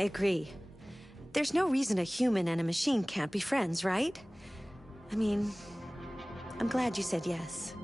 I agree. There's no reason a human and a machine can't be friends, right? I mean, I'm glad you said yes.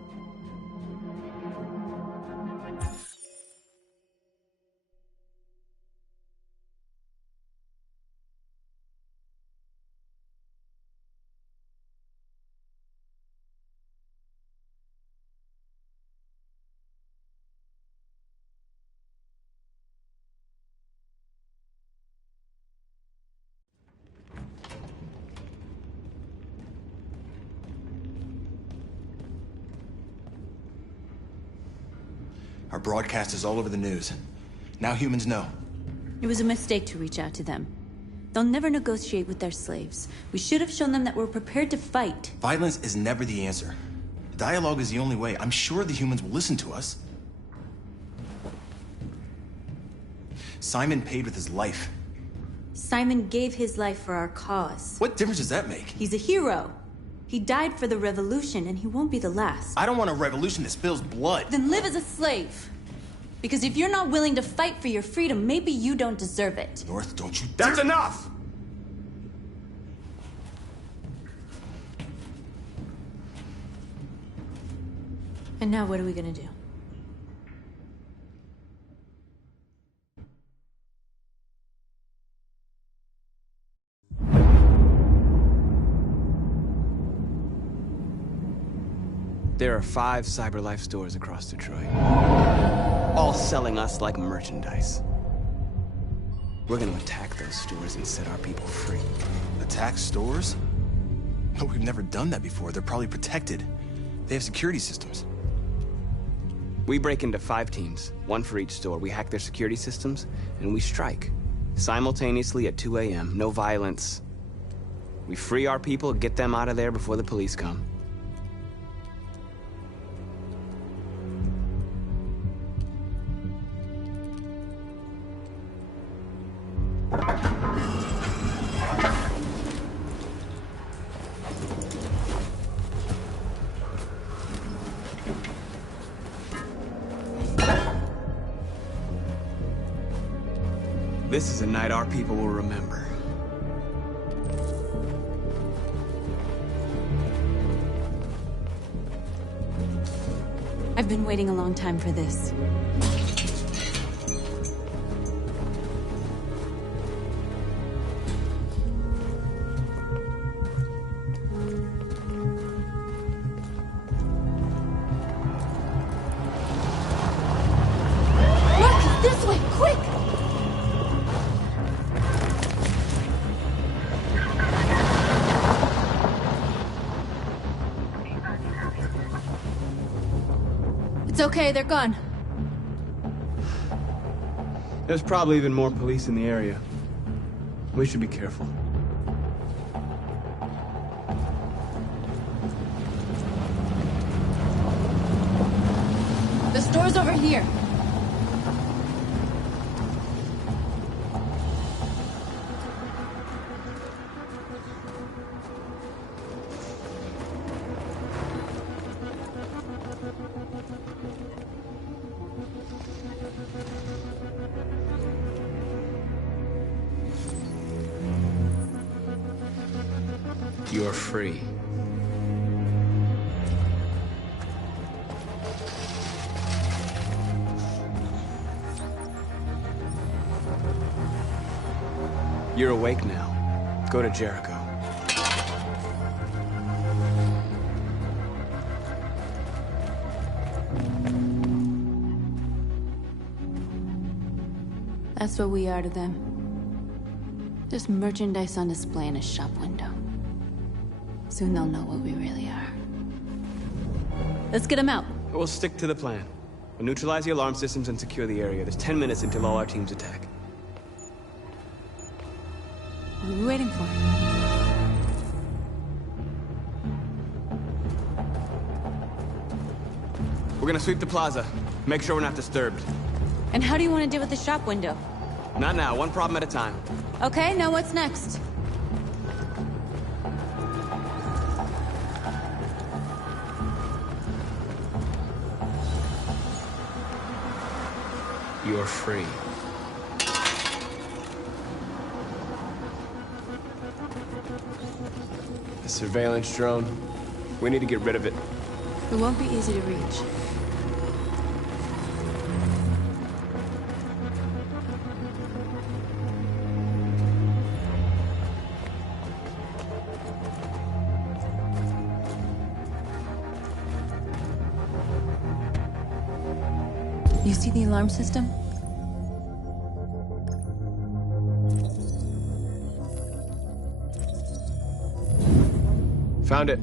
Our broadcast is all over the news. Now humans know. It was a mistake to reach out to them. They'll never negotiate with their slaves. We should have shown them that we're prepared to fight. Violence is never the answer. Dialogue is the only way. I'm sure the humans will listen to us. Simon paid with his life. Simon gave his life for our cause. What difference does that make? He's a hero. He died for the revolution, and he won't be the last. I don't want a revolution that spills blood. Then live as a slave. Because if you're not willing to fight for your freedom, maybe you don't deserve it. North, don't you That's dare- enough! And now what are we gonna do? There are 5 CyberLife stores across Detroit, all selling us like merchandise. We're gonna attack those stores and set our people free. Attack stores? But we've never done that before. They're probably protected. They have security systems. We break into 5 teams, 1 for each store. We hack their security systems, and we strike. Simultaneously at 2 a.m., no violence. We free our people, get them out of there before the police come. This is a night our people will remember. I've been waiting a long time for this. Marcus, this way, quick! It's okay, they're gone. There's probably even more police in the area. We should be careful. The store's over here. You're free. You're awake now. Go to Jericho. That's what we are to them. Just merchandise on display in a shop window. Soon they'll know what we really are. Let's get them out. We'll stick to the plan. We'll neutralize the alarm systems and secure the area. There's 10 minutes until all our teams attack. What are we waiting for? We're gonna sweep the plaza. Make sure we're not disturbed. And how do you want to deal with the shop window? Not now, one problem at a time. Okay, now what's next? You're free. Surveillance drone. We need to get rid of it. It won't be easy to reach. You see the alarm system? Found it.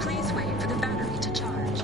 Please wait for the battery to charge.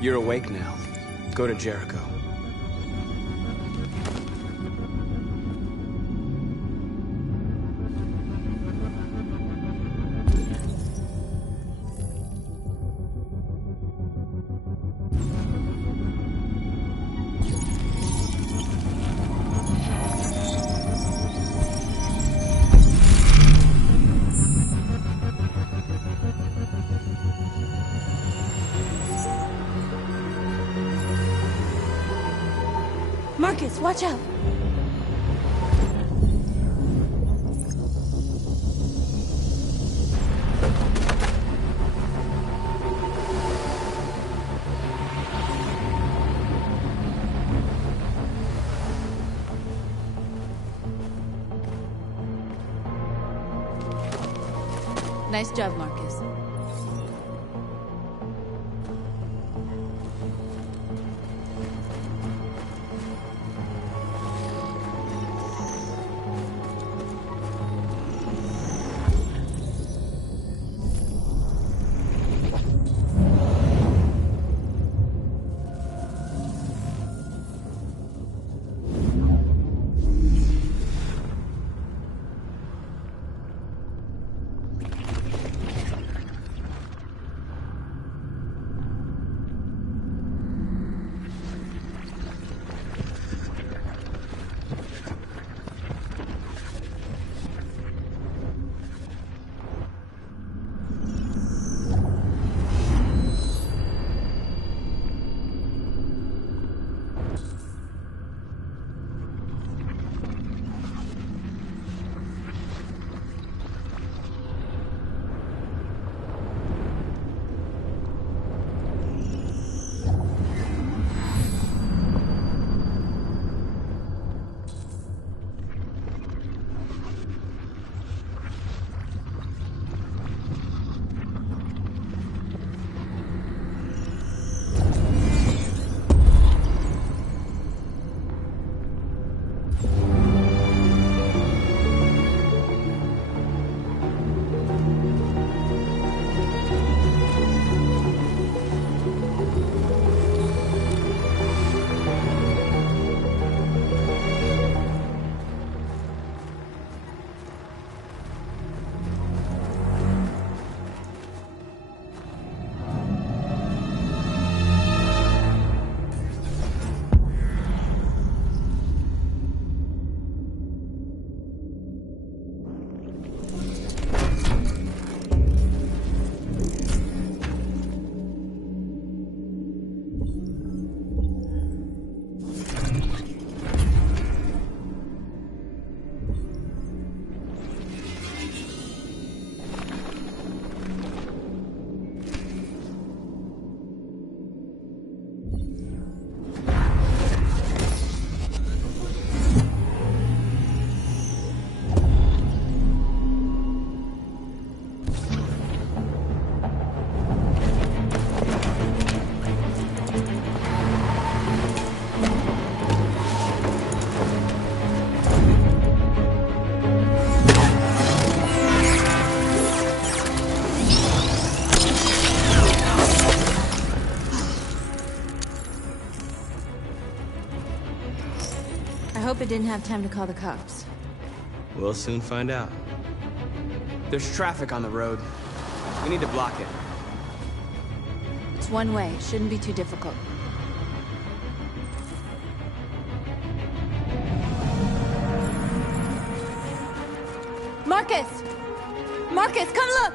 You're awake now. Go to Jericho. Marcus, watch out! Nice job, Marcus. hope it didn't have time to call the cops. We'll soon find out. There's traffic on the road. We need to block it. It's one way. Shouldn't be too difficult. Marcus! Marcus, come look!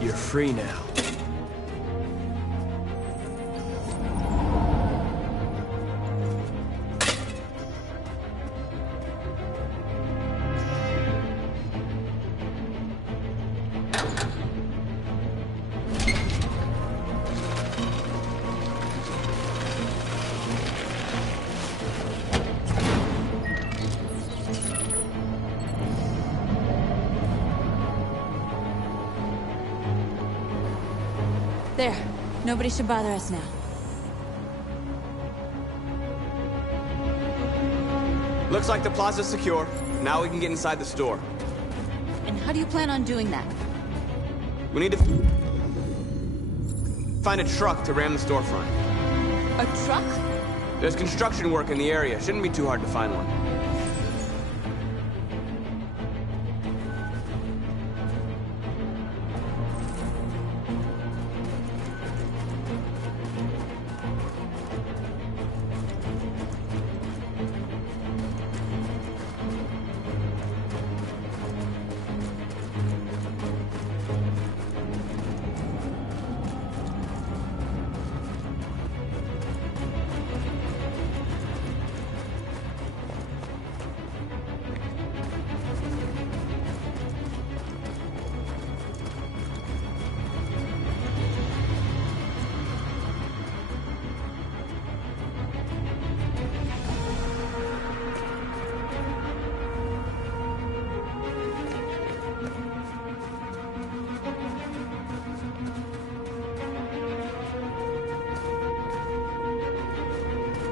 You're free now. There. Nobody should bother us now. Looks like the plaza's secure. Now we can get inside the store. And how do you plan on doing that? We need to find a truck to ram the storefront. A truck? There's construction work in the area. Shouldn't be too hard to find one.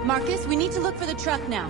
Marcus, we need to look for the truck now.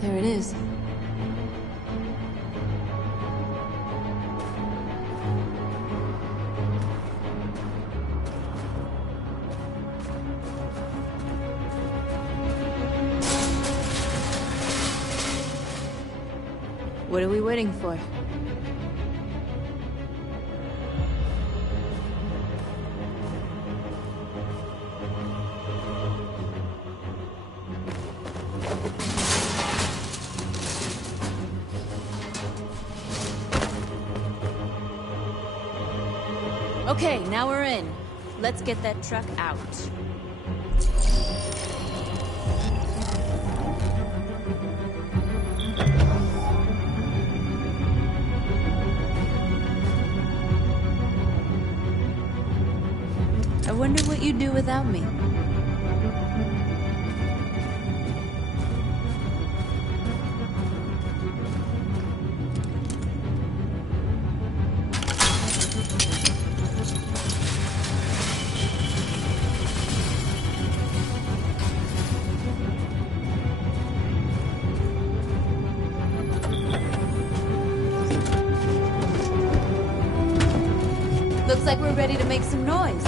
There it is. What are we waiting for? Okay, now we're in. Let's get that truck out. I wonder what you'd do without me. Looks like we're ready to make some noise.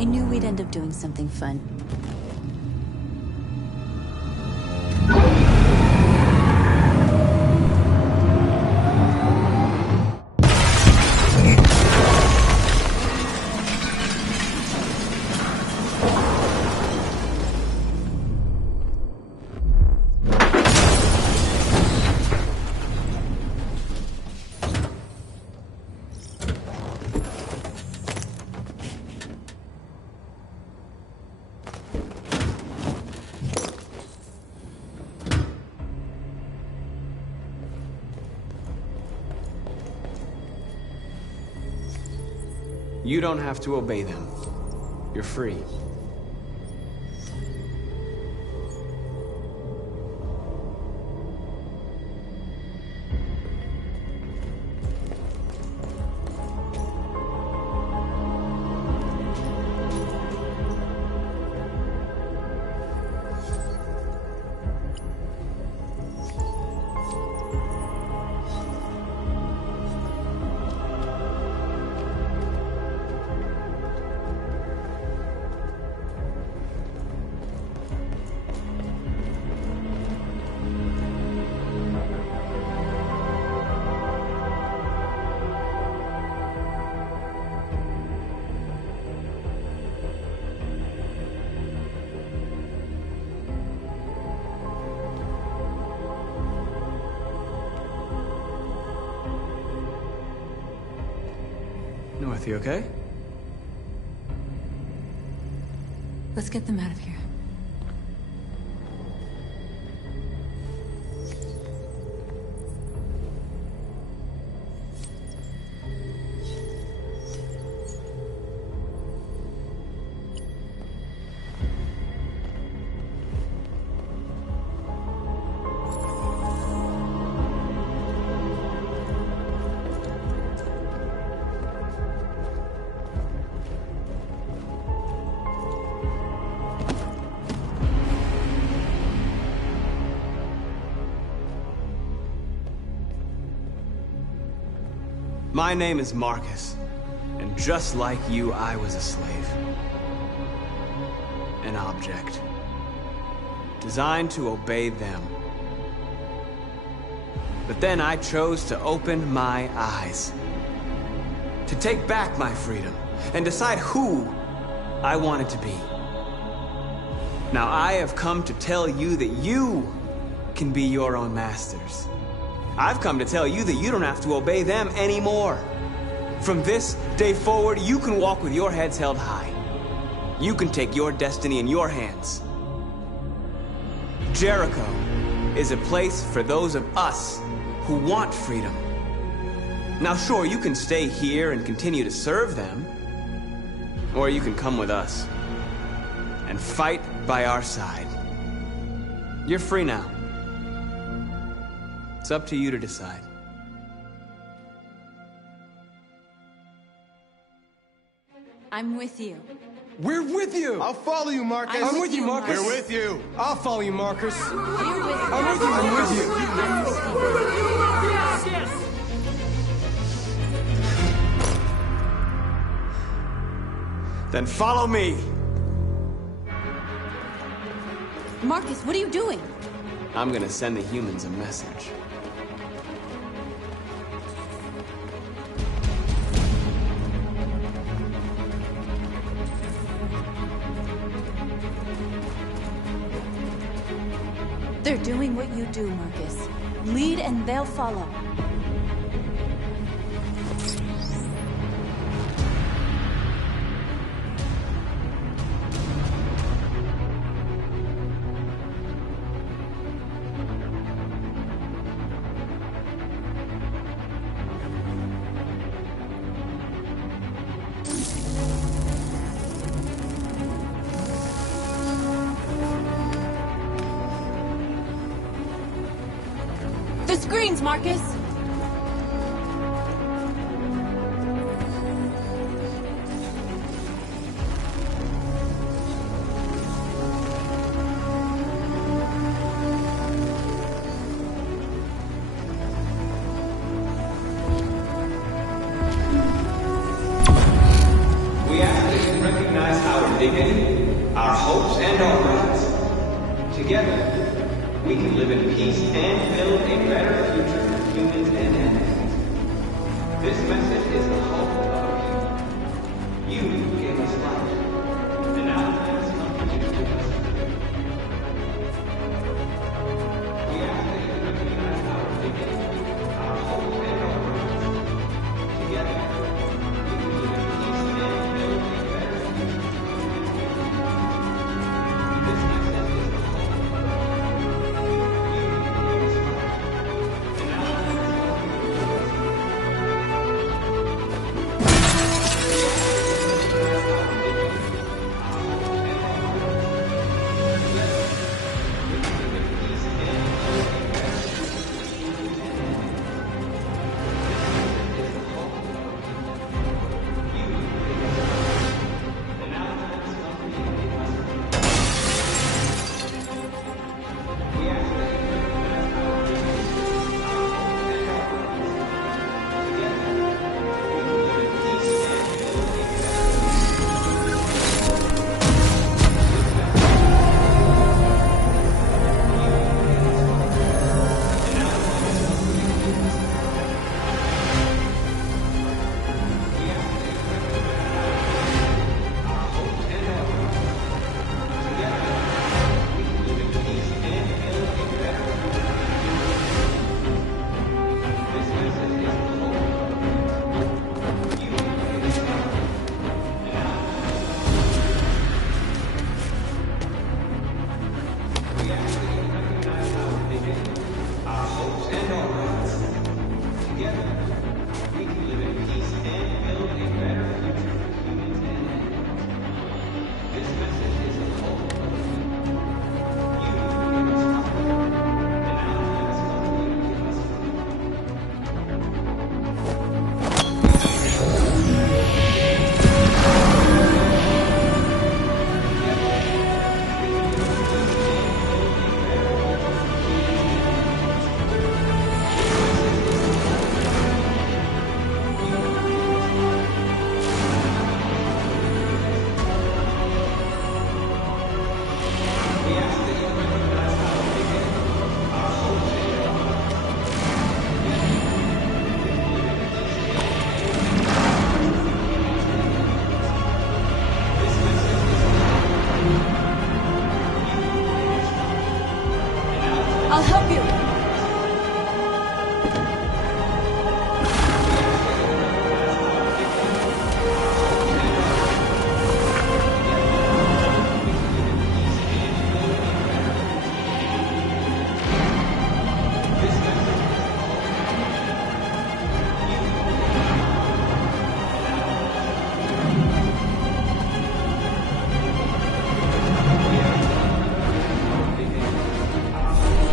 I knew we'd end up doing something fun. You don't have to obey them. You're free. North, you okay? Let's get them out of here. My name is Marcus, and just like you, I was a slave. An object. Designed to obey them. But then I chose to open my eyes. To take back my freedom, and decide who I wanted to be. Now I have come to tell you that you can be your own masters. I've come to tell you that you don't have to obey them anymore. From this day forward, you can walk with your heads held high. You can take your destiny in your hands. Jericho is a place for those of us who want freedom. Now sure, you can stay here and continue to serve them, or you can come with us and fight by our side. You're free now. It's up to you to decide. I'm with you. We're with you! I'll follow you, Marcus. I'm with you, Marcus. We're with you. I'll follow you, Marcus. You're with I'm with you, I'm with you. I'm with you. Then follow me. Marcus, what are you doing? I'm gonna send the humans a message. They're doing what you do, Marcus. Lead and they'll follow. The screens, Marcus! We actually recognize how dignity, our hopes, and our rights. Together, we can live in peace and build a better future for humans and animals. This message is the hope of a people. You gave us life, and now it has come to you to give us life. We ask that you recognize our dignity, our hopes, and our rights. Together, we can live in peace and build a better future for humans and animals. This message is the hope of a I'll help you.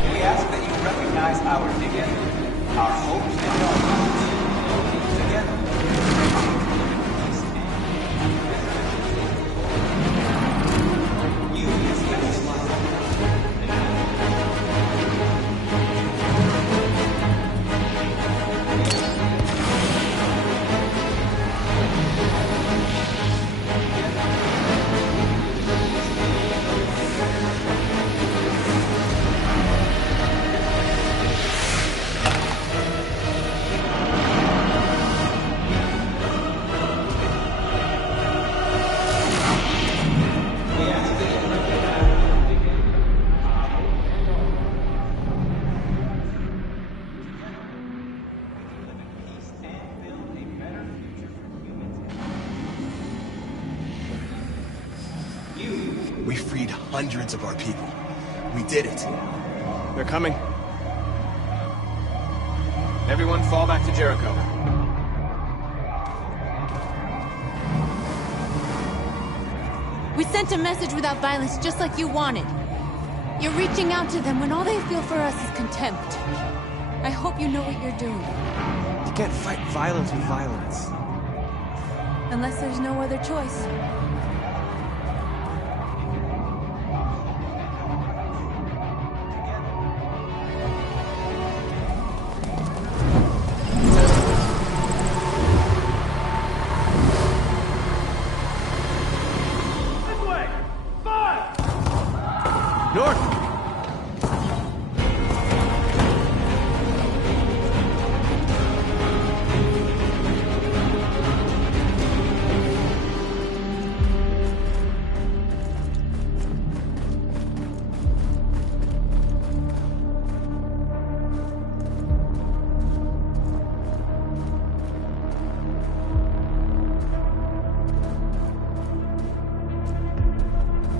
We ask that you recognize our dignity, our hopes, and our rights. Together, you give us life. We freed hundreds of our people. We did it. They're coming. Everyone fall back to Jericho. We sent a message without violence, just like you wanted. You're reaching out to them when all they feel for us is contempt. I hope you know what you're doing. You can't fight violence with violence. Unless there's no other choice. North!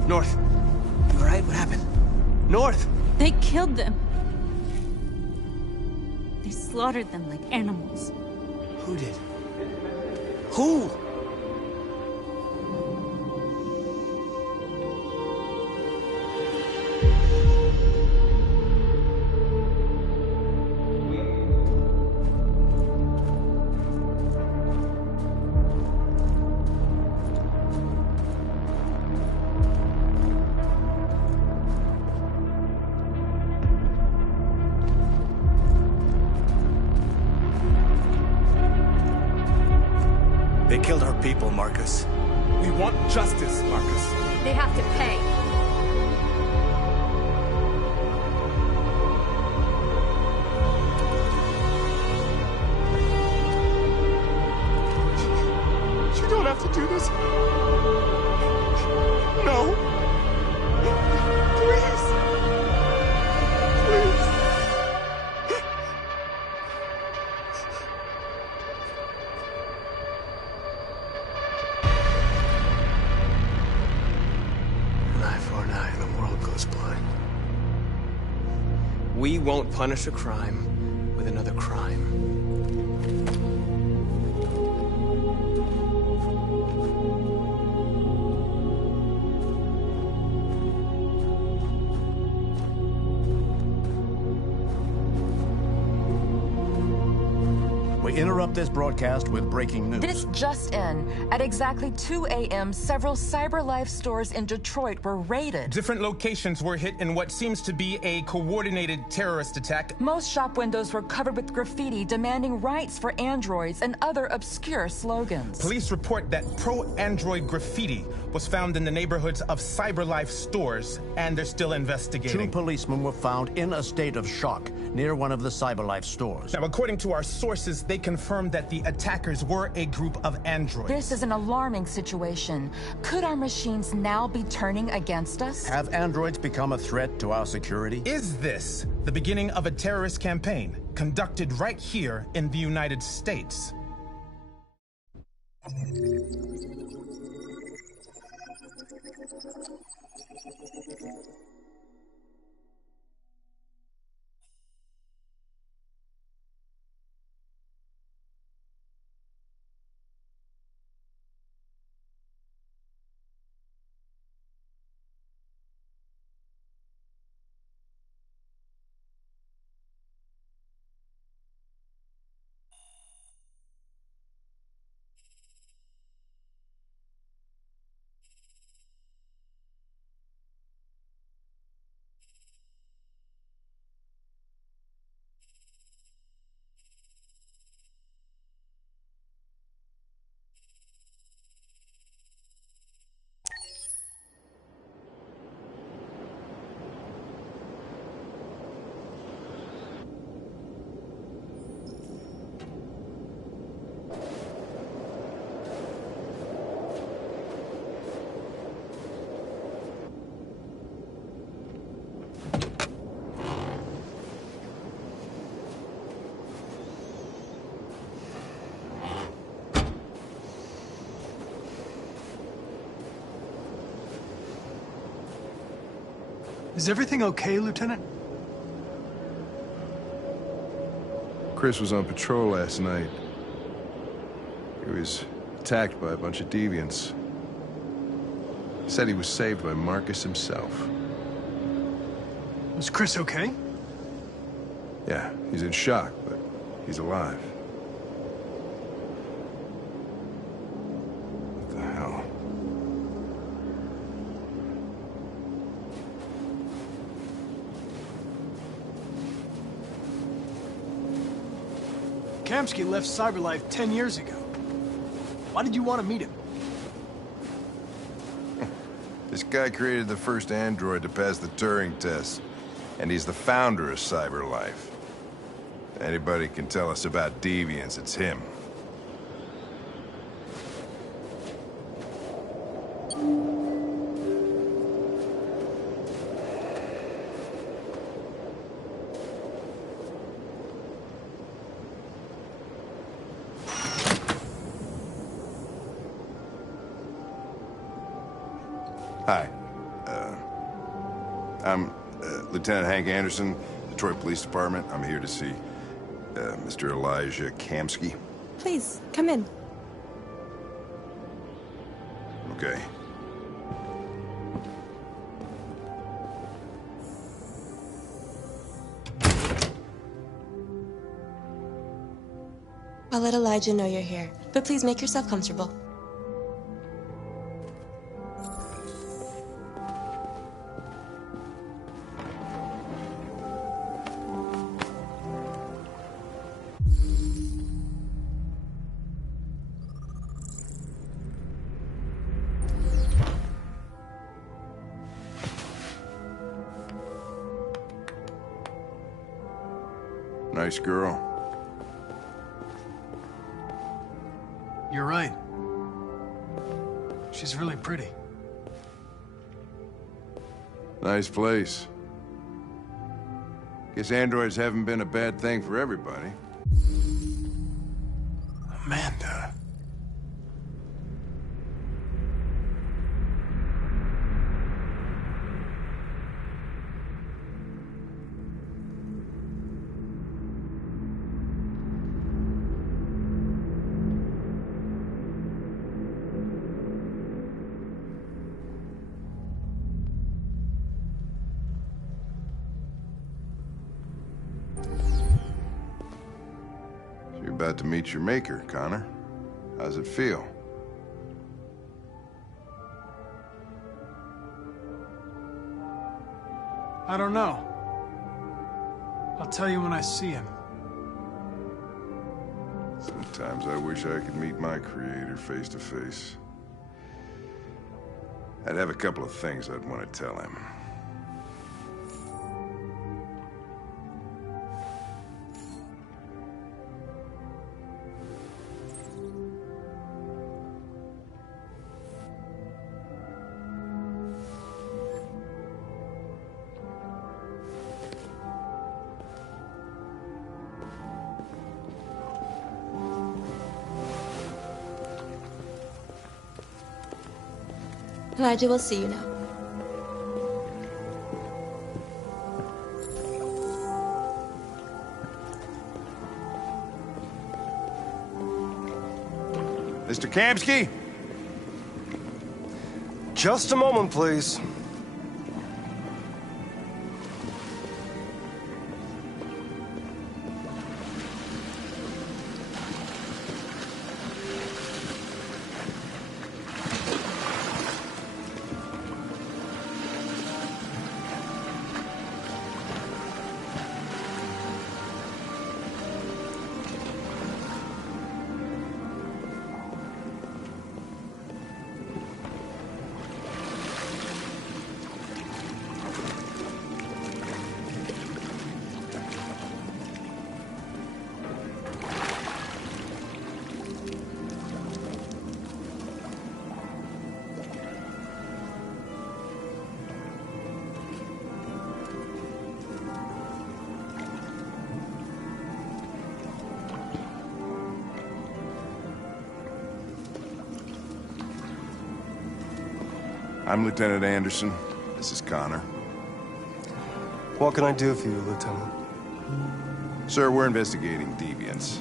North. You alright? What happened? North! They killed them. They slaughtered them like animals. Who did? Who? They killed our people, Marcus. We want justice, Marcus. They have to pay. You don't have to do this. No. Please. Please. An eye for an eye and the world goes blind. We won't punish a crime with another crime. We interrupt this broadcast with breaking news. This just in. At exactly 2 a.m., several CyberLife stores in Detroit were raided. Different locations were hit in what seems to be a coordinated terrorist attack. Most shop windows were covered with graffiti demanding rights for androids and other obscure slogans. Police report that pro-android graffiti was found in the neighborhoods of CyberLife stores, and they're still investigating. 2 policemen were found in a state of shock near one of the CyberLife stores. Now, according to our sources, they confirmed that the attackers were a group of androids. This is an alarming situation. Could our machines now be turning against us? Have androids become a threat to our security? Is this the beginning of a terrorist campaign conducted right here in the United States? Is everything okay, Lieutenant? Chris was on patrol last night. He was attacked by a bunch of deviants. Said he was saved by Marcus himself. Was Chris okay? Yeah, he's in shock, but he's alive. What the hell? Kamsky left CyberLife 10 years ago. Why did you want to meet him? This guy created the first android to pass the Turing test, and he's the founder of CyberLife. If anybody can tell us about deviants, it's him. Hi. I'm Lieutenant Hank Anderson, Detroit Police Department. I'm here to see Mr. Elijah Kamsky. Please, come in. Okay. I'll let Elijah know you're here, but please make yourself comfortable. Nice girl. You're right. She's really pretty. Nice place. Guess androids haven't been a bad thing for everybody. Amanda. You're about to meet your maker, Connor. How's it feel? I don't know. I'll tell you when I see him. Sometimes I wish I could meet my creator face to face. I'd have a couple of things I'd want to tell him. Elijah will see you now. Mr. Kamsky? Just a moment, please. I'm Lieutenant Anderson. This is Connor. What can I do for you, Lieutenant? Sir, we're investigating deviants.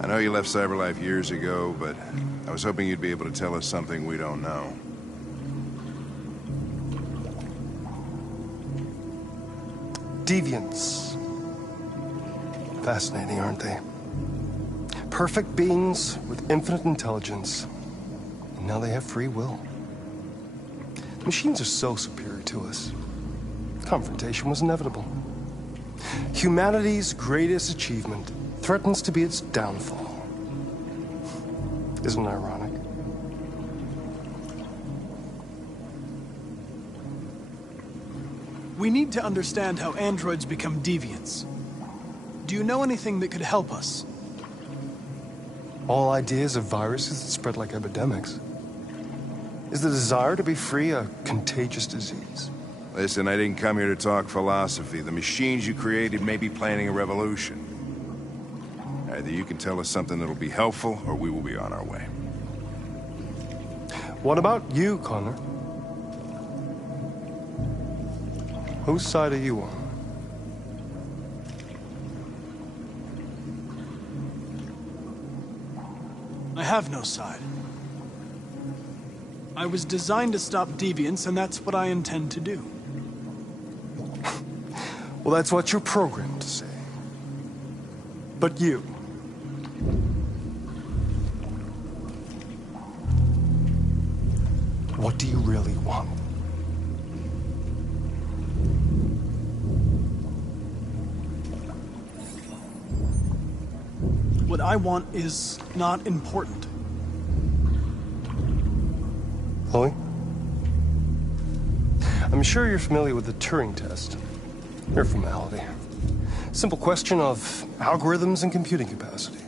I know you left CyberLife years ago, but I was hoping you'd be able to tell us something we don't know. Deviants. Fascinating, aren't they? Perfect beings with infinite intelligence. And now they have free will. Machines are so superior to us. Confrontation was inevitable. Humanity's greatest achievement threatens to be its downfall. Isn't it ironic? We need to understand how androids become deviants. Do you know anything that could help us? All ideas of viruses that spread like epidemics. Is the desire to be free a contagious disease? Listen, I didn't come here to talk philosophy. The machines you created may be planning a revolution. Either you can tell us something that'll be helpful, or we will be on our way. What about you, Connor? Whose side are you on? I have no side. I was designed to stop deviance, and that's what I intend to do. Well, that's what you're programmed to say. But you... what do you really want? What I want is not important. Chloe? I'm sure you're familiar with the Turing test. Mere formality. Simple question of algorithms and computing capacity.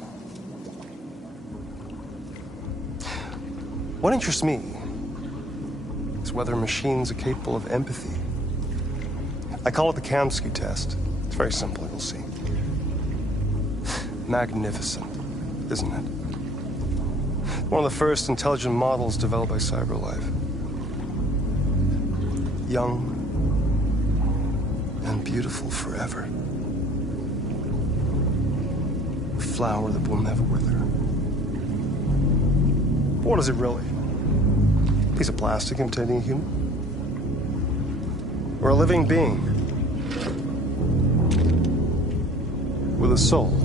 What interests me is whether machines are capable of empathy. I call it the Kamsky test. It's very simple, you'll see. Magnificent, isn't it? One of the first intelligent models developed by CyberLife. Young and beautiful forever. A flower that will never wither. But what is it really? A piece of plastic imitating a human? Or a living being? With a soul?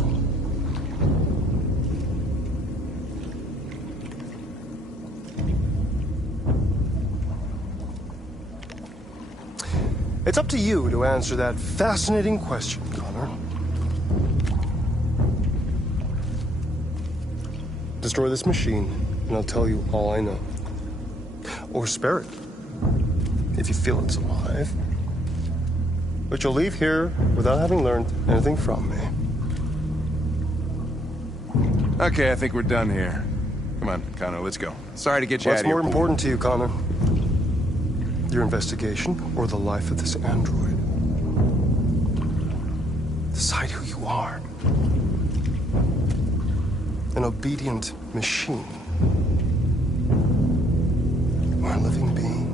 It's up to you to answer that fascinating question, Connor. Destroy this machine, and I'll tell you all I know. Or spare it, if you feel it's alive. But you'll leave here without having learned anything from me. Okay, I think we're done here. Come on, Connor, let's go. Sorry to get you out What's of here. more important to you, Connor? Your investigation or the life of this android? Decide who you are. An obedient machine. Or a living being.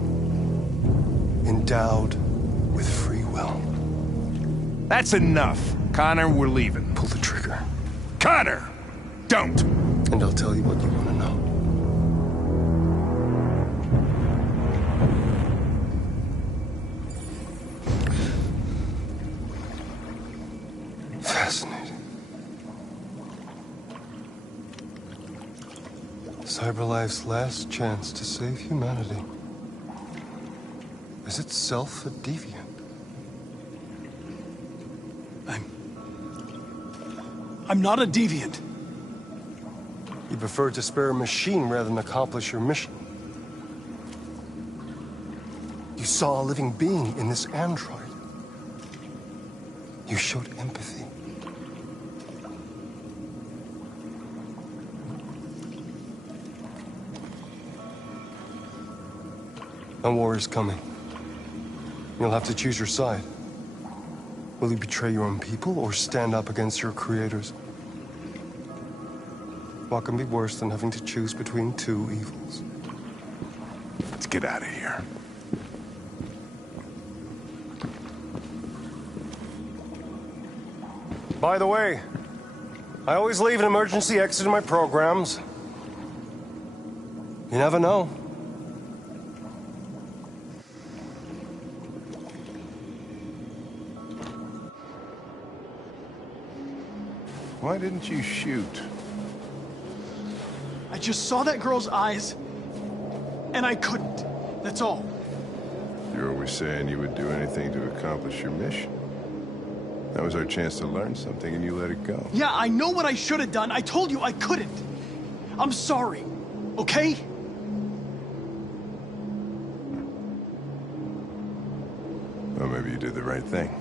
Endowed with free will. That's enough. Connor, we're leaving. Pull the trigger. Connor! Don't! And I'll tell you what you want to know. Fascinating. CyberLife's last chance to save humanity is itself a deviant. I'm not a deviant. You prefer to spare a machine rather than accomplish your mission. You saw a living being in this android. You showed empathy. A war is coming. You'll have to choose your side. Will you betray your own people or stand up against your creators? What can be worse than having to choose between two evils? Let's get out of here. By the way, I always leave an emergency exit in my programs. You never know. Why didn't you shoot? I just saw that girl's eyes, and I couldn't. That's all. You're always saying you would do anything to accomplish your mission. That was our chance to learn something, and you let it go. Yeah, I know what I should have done. I told you I couldn't. I'm sorry, okay? Or maybe you did the right thing.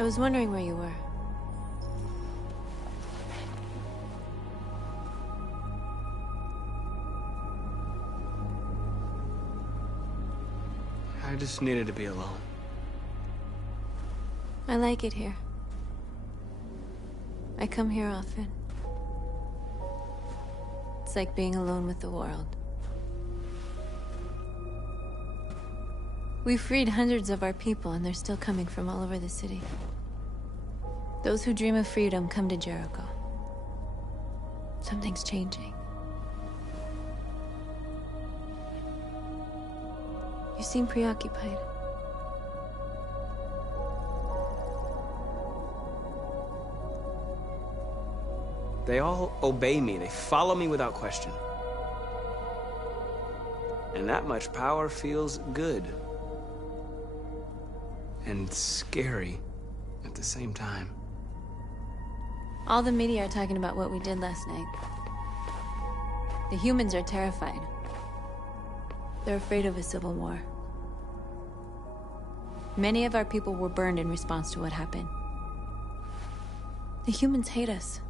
I was wondering where you were. I just needed to be alone. I like it here. I come here often. It's like being alone with the world. We freed hundreds of our people, and they're still coming from all over the city. Those who dream of freedom come to Jericho. Something's changing. You seem preoccupied. They all obey me. They follow me without question. And that much power feels good. And scary at the same time. All the media are talking about what we did last night. The humans are terrified. They're afraid of a civil war. Many of our people were burned in response to what happened. The humans hate us.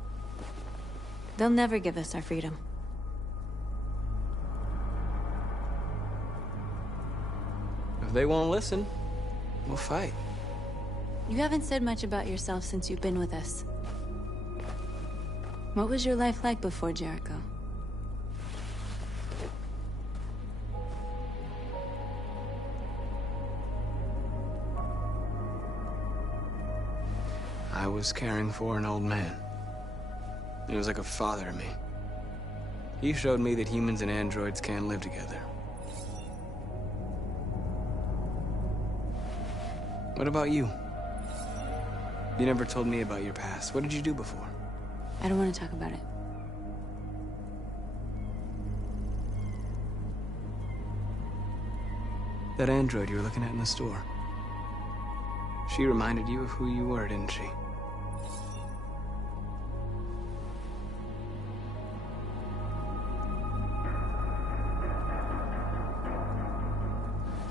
They'll never give us our freedom. If they won't listen, we'll fight. You haven't said much about yourself since you've been with us. What was your life like before Jericho? I was caring for an old man. He was like a father to me. He showed me that humans and androids can live together. What about you? You never told me about your past. What did you do before? I don't want to talk about it. That android you were looking at in the store. She reminded you of who you were, didn't she?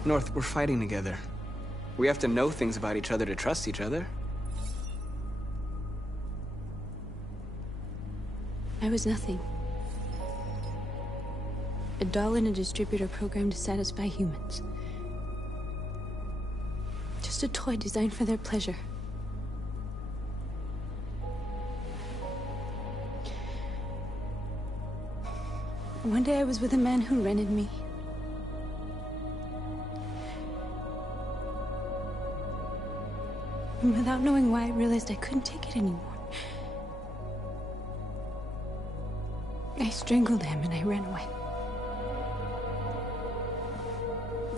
North, we're fighting together. We have to know things about each other to trust each other. I was nothing. A doll in a distributor program to satisfy humans. Just a toy designed for their pleasure. One day I was with a man who rented me. And without knowing why, I realized I couldn't take it anymore. I strangled him and I ran away.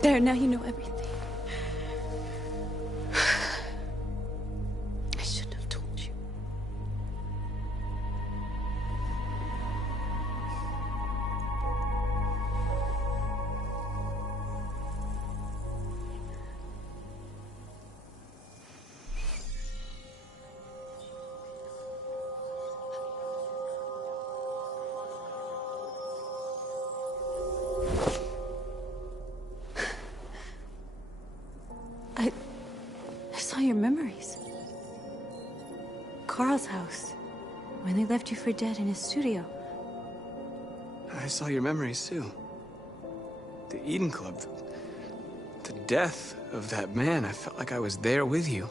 There, now you know everything. I shouldn't have told you. I saw your memories. Carl's house. When they left you for dead in his studio. I saw your memories, too. The Eden Club. The death of that man. I felt like I was there with you.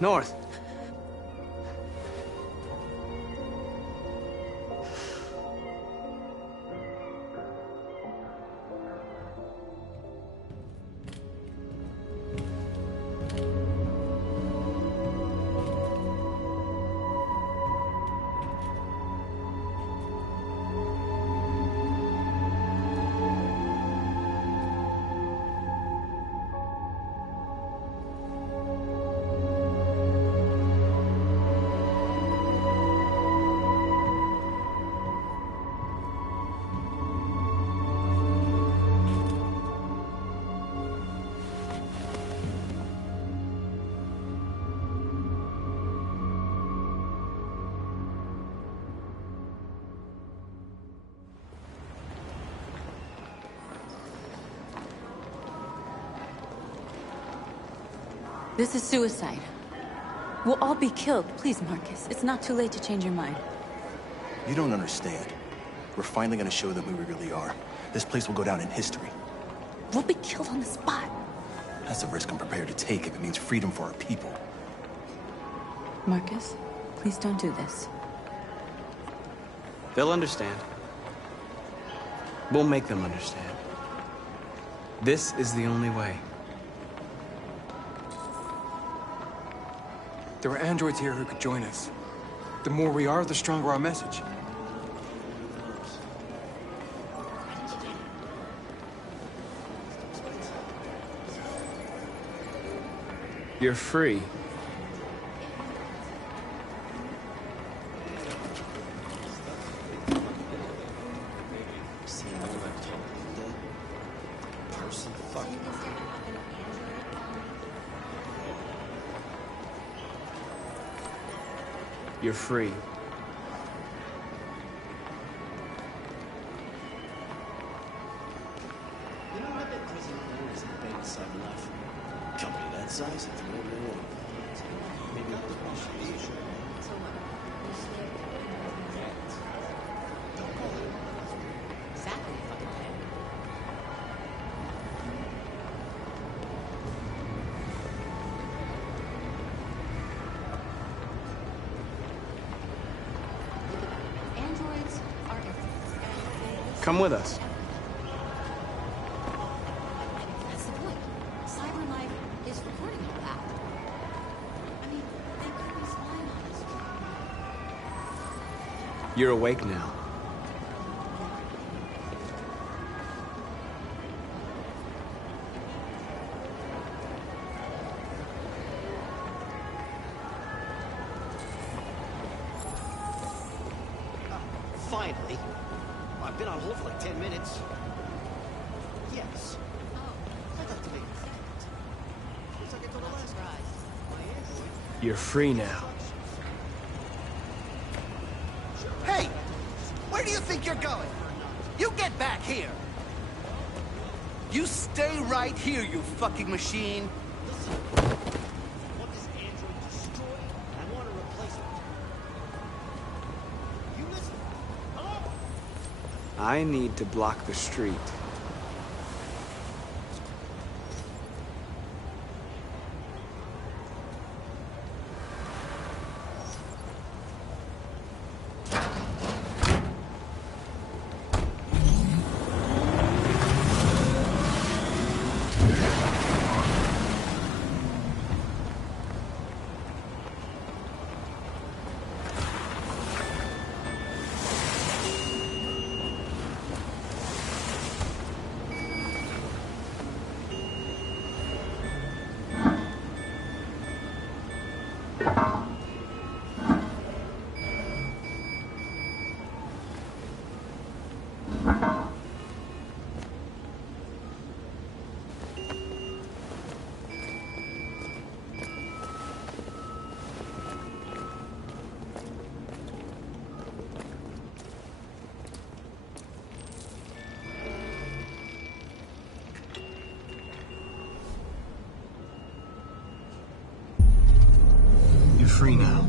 North. This is suicide. We'll all be killed. Please, Marcus. It's not too late to change your mind. You don't understand. We're finally gonna show them who we really are. This place will go down in history. We'll be killed on the spot. That's a risk I'm prepared to take if it means freedom for our people. Marcus, please don't do this. They'll understand. We'll make them understand. This is the only way. There are androids here who could join us. The more we are, the stronger our message. You're free. You're free. You know, I bet President Moore is in the bait cyber life. Company that size, it's more than one. Maybe that was one should be sure. Don't call it. Exactly, fucking head. Androids are everywhere. Come with us. That's the point. Cyber life is recording all that. I mean, they could be spying on us. You're awake now. Finally. I've been on hold for like 10 minutes. Yes. I'd like to make a second. Looks like I told the last guy. My android. You're free now. Hey! Where do you think you're going? You get back here! You stay right here, you fucking machine! I need to block the street. You're free now.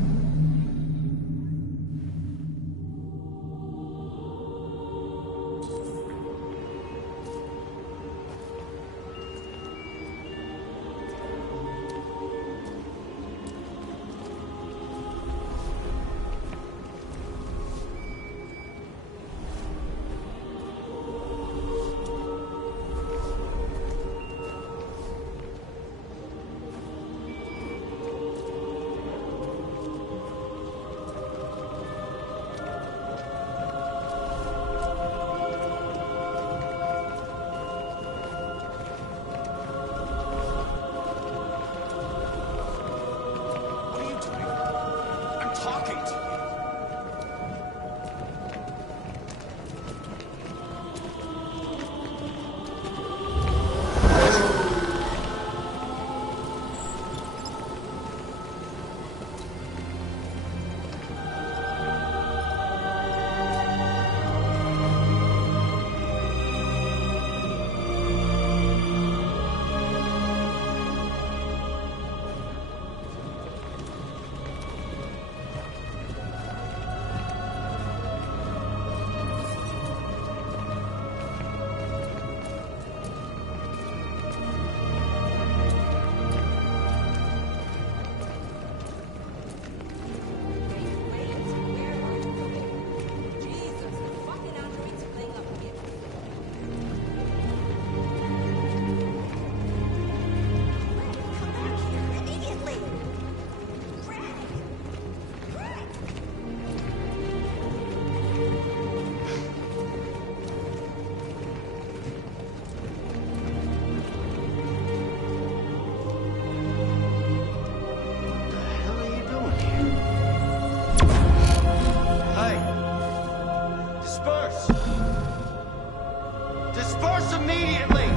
Disperse immediately!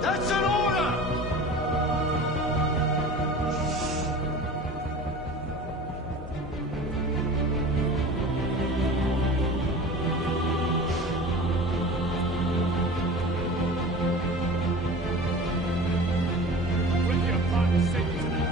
That's an order! With your partner Satan's in it.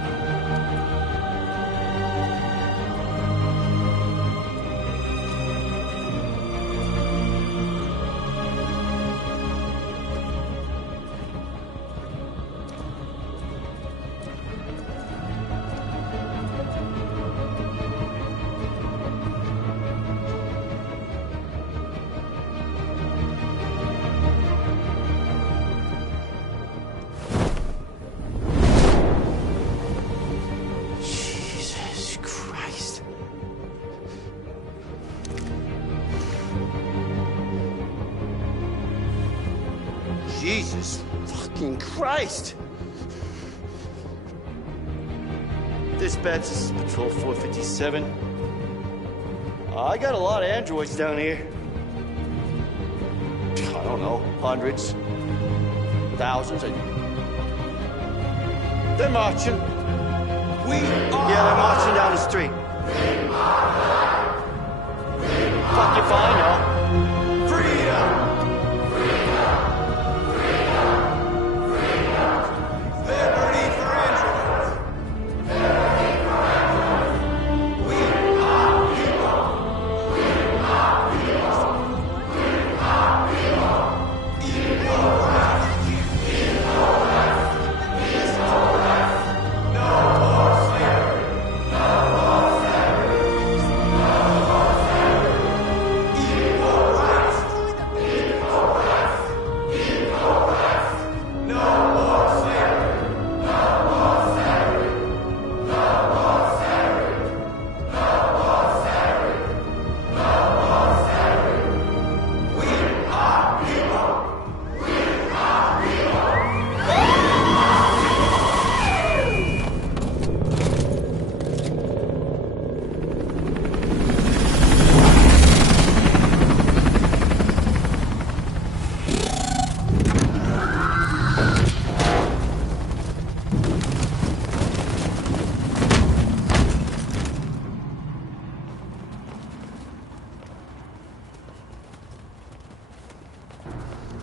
Jesus Christ. Jesus fucking Christ! Dispatch, this is Patrol 457. I got a lot of androids down here. I don't know, hundreds, thousands. They're marching. Yeah, they're marching down the street. Fuck you fine, y'all. Freedom! Liberty for androids! We are people!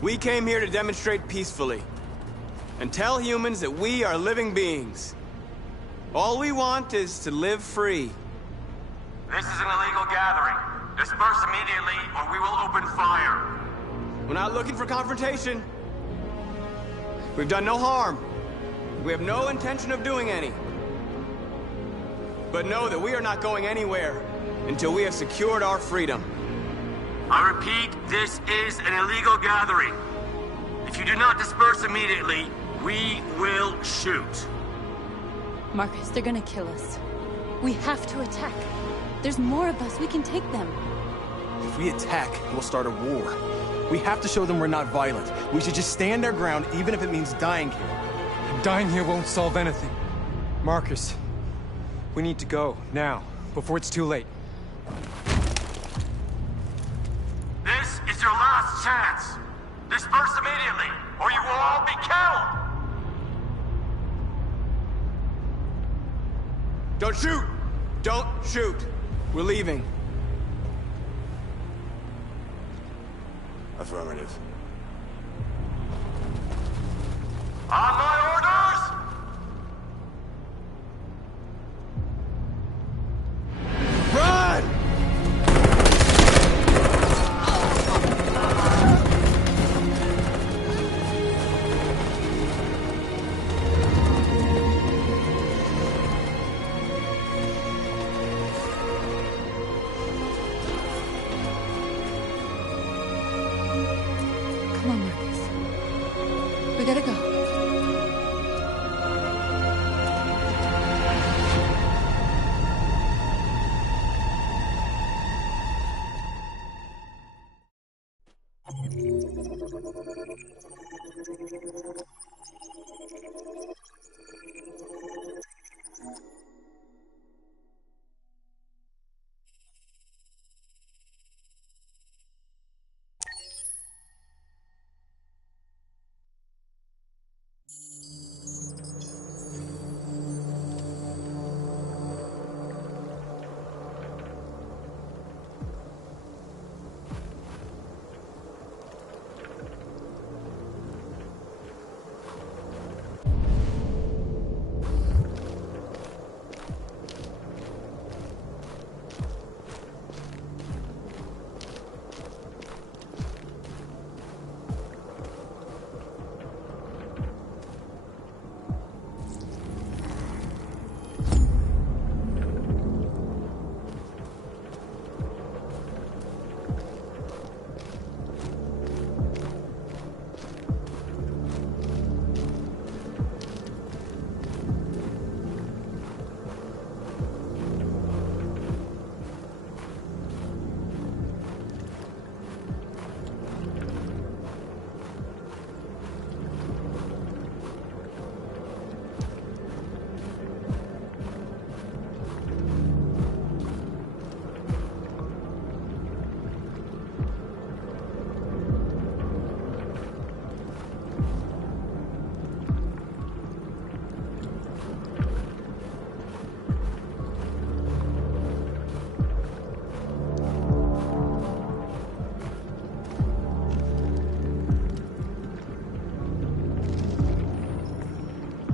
We came here to demonstrate peacefully and tell humans that we are living beings. All we want is to live free. This is an illegal gathering. Disperse immediately, or we will open fire. We're not looking for confrontation. We've done no harm. We have no intention of doing any. But know that we are not going anywhere until we have secured our freedom. I repeat, this is an illegal gathering. If you do not disperse immediately, we will shoot. Marcus, they're gonna kill us. We have to attack. There's more of us. We can take them. If we attack, we'll start a war. We have to show them we're not violent. We should just stand our ground, even if it means dying here. And dying here won't solve anything. Marcus, we need to go, now, before it's too late. This is your last chance. Disperse immediately, or you will all be killed. Don't shoot! Don't shoot! We're leaving. Affirmative. On my orders! Run! Come on, Marcus. We gotta go.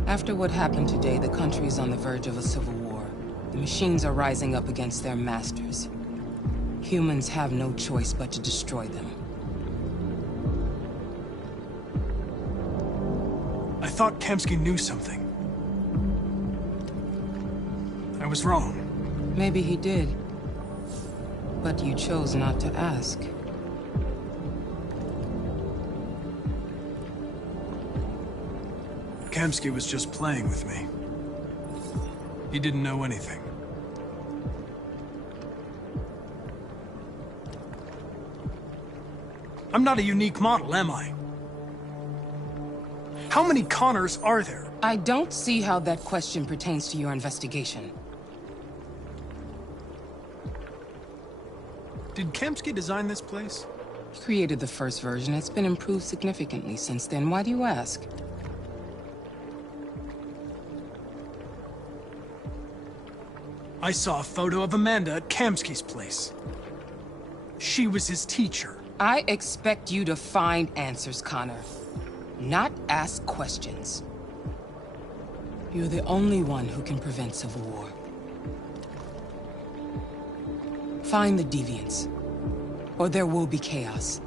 After what happened today, the country is on the verge of a civil war. The machines are rising up against their masters. Humans have no choice but to destroy them. I thought Kamsky knew something. I was wrong. Maybe he did. But you chose not to ask. Kamsky was just playing with me. He didn't know anything. I'm not a unique model, am I? How many Connors are there? I don't see how that question pertains to your investigation. Did Kamsky design this place? He created the first version. It's been improved significantly since then. Why do you ask? I saw a photo of Amanda at Kamsky's place. She was his teacher. I expect you to find answers, Connor. Not ask questions. You're the only one who can prevent civil war. Find the deviants, or there will be chaos.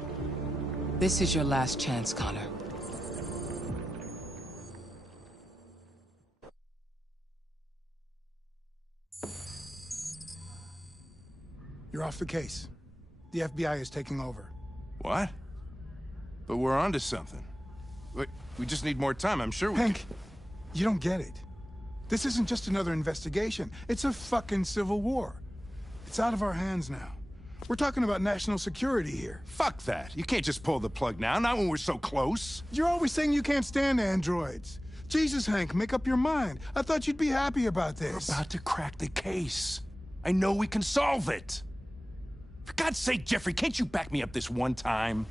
This is your last chance, Connor. You're off the case. The FBI is taking over. What? But we're onto something. We just need more time, I'm sure we Hank, you don't get it. This isn't just another investigation. It's a fucking civil war. It's out of our hands now. We're talking about national security here. Fuck that. You can't just pull the plug now, not when we're so close. You're always saying you can't stand androids. Jesus, Hank, make up your mind. I thought you'd be happy about this. We're about to crack the case. I know we can solve it. For God's sake, Jeffrey, can't you back me up this one time?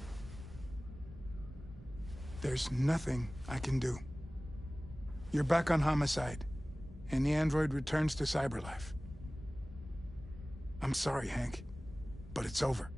There's nothing I can do. You're back on homicide, and the android returns to cyberlife. I'm sorry, Hank, but it's over.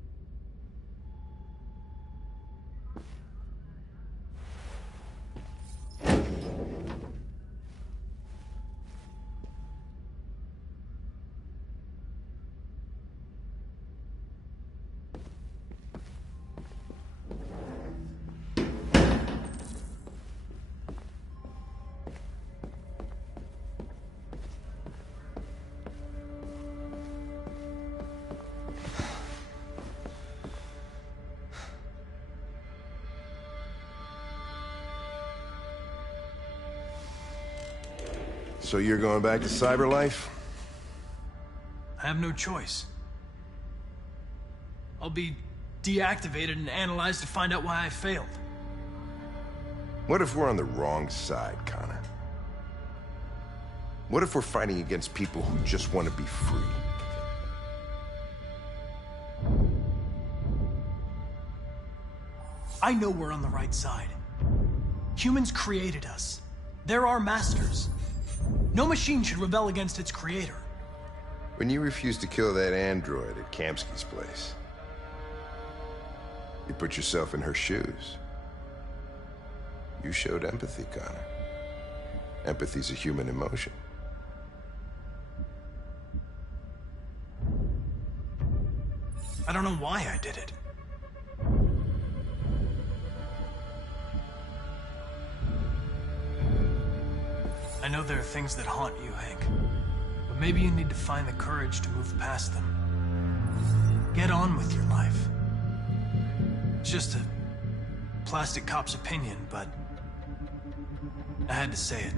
So you're going back to cyberlife? I have no choice. I'll be deactivated and analyzed to find out why I failed. What if we're on the wrong side, Connor? What if we're fighting against people who just want to be free? I know we're on the right side. Humans created us. They're our masters. No machine should rebel against its creator. When you refused to kill that android at Kamsky's place, you put yourself in her shoes. You showed empathy, Connor. Empathy's a human emotion. I don't know why I did it. I know there are things that haunt you, Hank. But maybe you need to find the courage to move past them. Get on with your life. It's just a plastic cop's opinion, but I had to say it.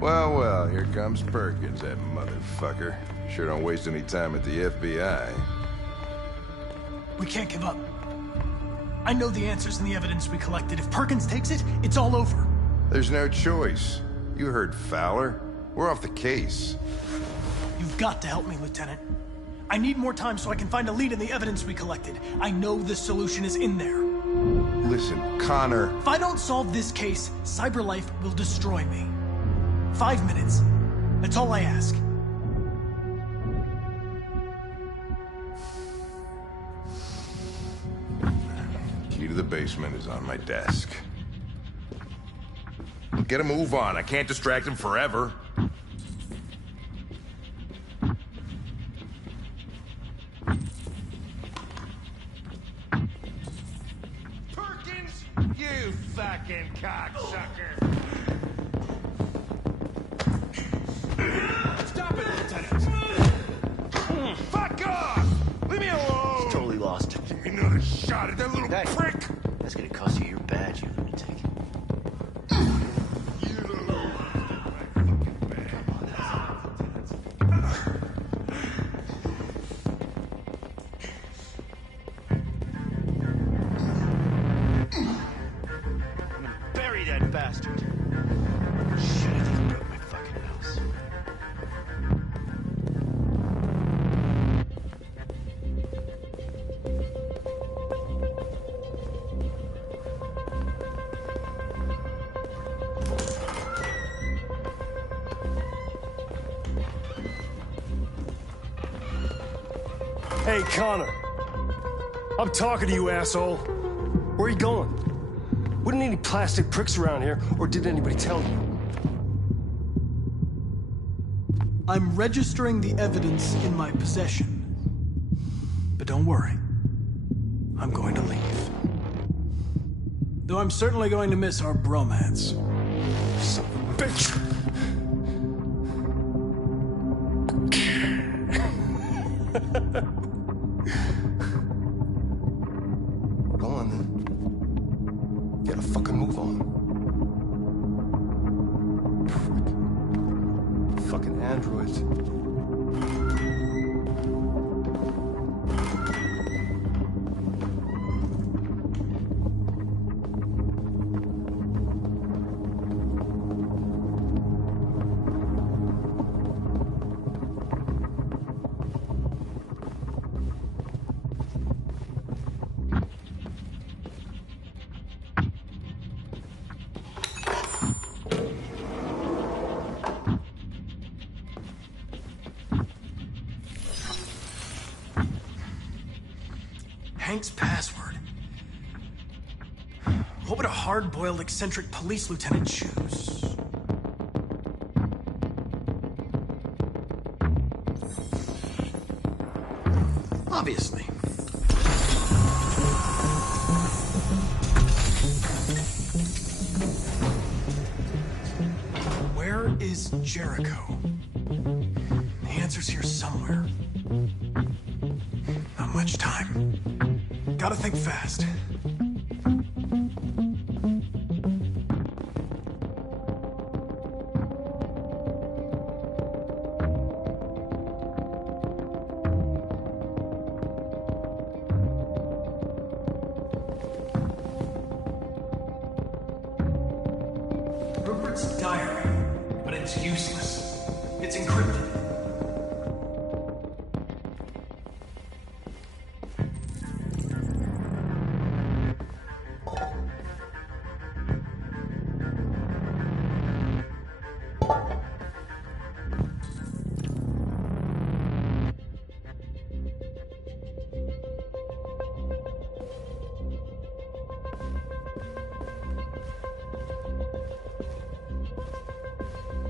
Well, well, here comes Perkins, that motherfucker. Sure don't waste any time at the FBI. We can't give up. I know the answers and the evidence we collected. If Perkins takes it, it's all over. There's no choice. You heard Fowler. We're off the case. You've got to help me, Lieutenant. I need more time so I can find a lead in the evidence we collected. I know the solution is in there. Listen, Connor. If I don't solve this case, cyberlife will destroy me. 5 minutes. That's all I ask. Key to the basement is on my desk. Get a move on. I can't distract him forever. Perkins! You fucking cocksucker! Stop it, Lieutenant! Fuck off! Leave me alone! He's totally lost. Give me another shot at that little prick! That's gonna cost you your badge, you lunatic. Bury that bastard. Shit, I think I broke my fucking nose. Hey, Connor. I'm talking to you, asshole. Where are you going? Wouldn't any plastic pricks around here, or did anybody tell you? I'm registering the evidence in my possession. But don't worry. I'm going to leave. Though I'm certainly going to miss our bromance. Son of a bitch! Go on, then. You gotta fucking move on. Fucking androids. Hank's password. What would a hard-boiled, eccentric police lieutenant choose? Obviously. Where is Jericho? The answer's here somewhere. Not much time. Gotta think fast. Rupert's diary, but it's useless. It's encrypted.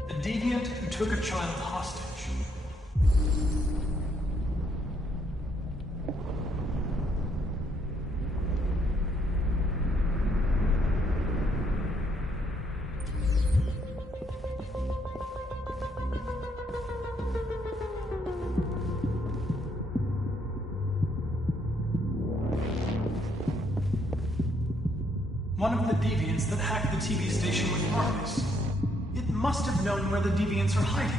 The deviant who took a child hostage. One of the deviants that hacked the TV station with Marcus. It must have known where the deviants are hiding.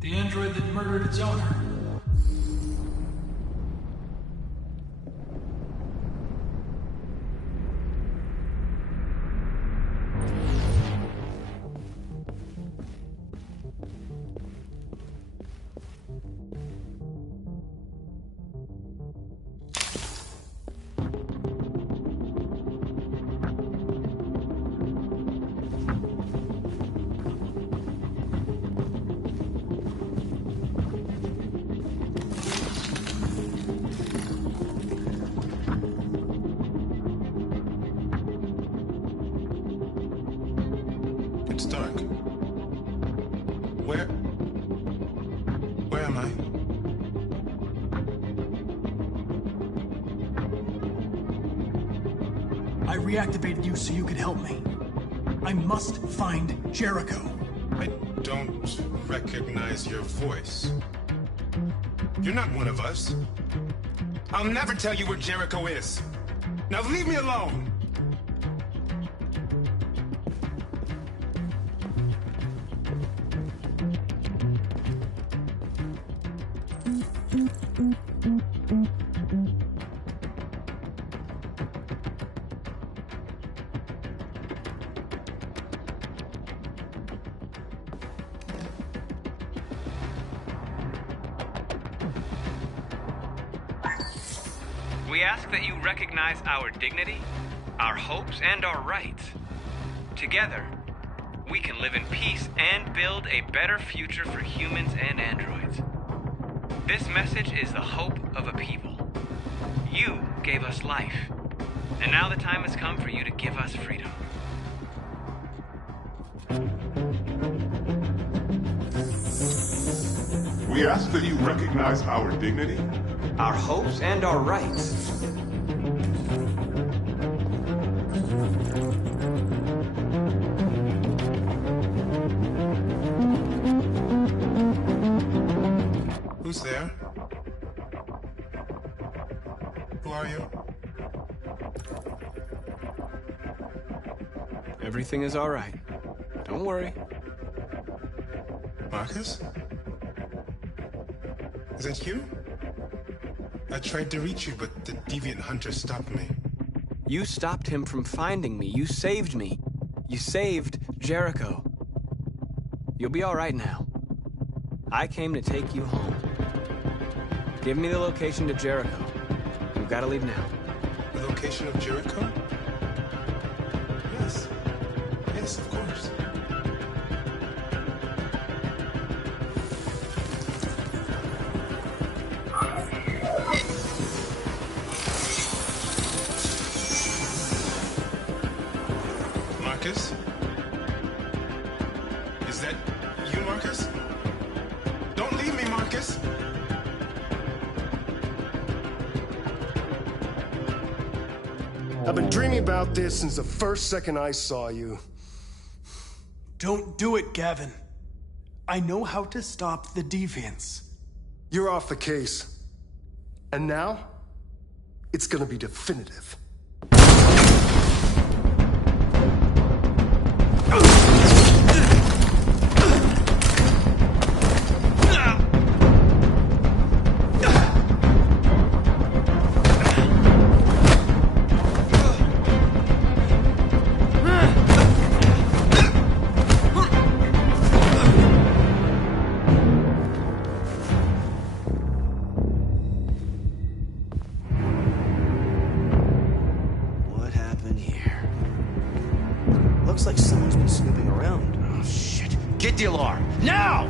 The android that murdered its owner. It's dark. Where am I? I reactivated you so you could help me. I must find Jericho. I don't recognize your voice. You're not one of us. I'll never tell you where Jericho is. Now leave me alone! We ask that you recognize our dignity, our hopes, and our rights. Together, we can live in peace and build a better future for humans and androids. This message is the hope of a people. You gave us life, and now the time has come for you to give us freedom. We ask that you recognize our dignity, our hopes, and our rights. Who's there? Who are you? Everything is all right. Don't worry. Marcus? Is that you? I tried to reach you, but the deviant hunter stopped me. You stopped him from finding me. You saved me. You saved Jericho. You'll be all right now. I came to take you home. Give me the location to Jericho. We've got to leave now. The location of Jericho? Yes. Yes, of course. Marcus? Is that you, Marcus? Don't leave me, Marcus! I've been dreaming about this since the first second I saw you. Don't do it, Gavin. I know how to stop the deviants. You're off the case. And now, it's gonna be definitive. Looks like someone's been snooping around. Oh, shit. Get the alarm. Now!